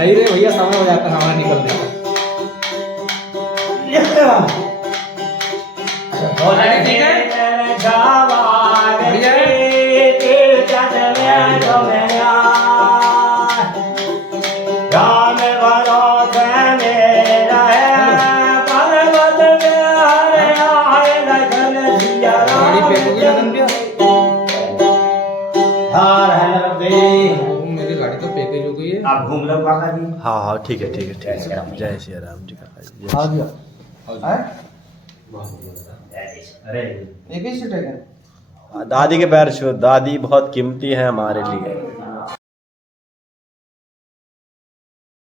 नहीं रे भैया, समय हो जाता है हमारा निकलने का। ठीक है आप घूम लो काका जी। हाँ हाँ ठीक है ठीक है ठीक है। जय श्री राम जी काका जी। आ गया अरे एक ही सीट है क्या? दादी के पैर छू, दादी बहुत कीमती है हमारे लिए।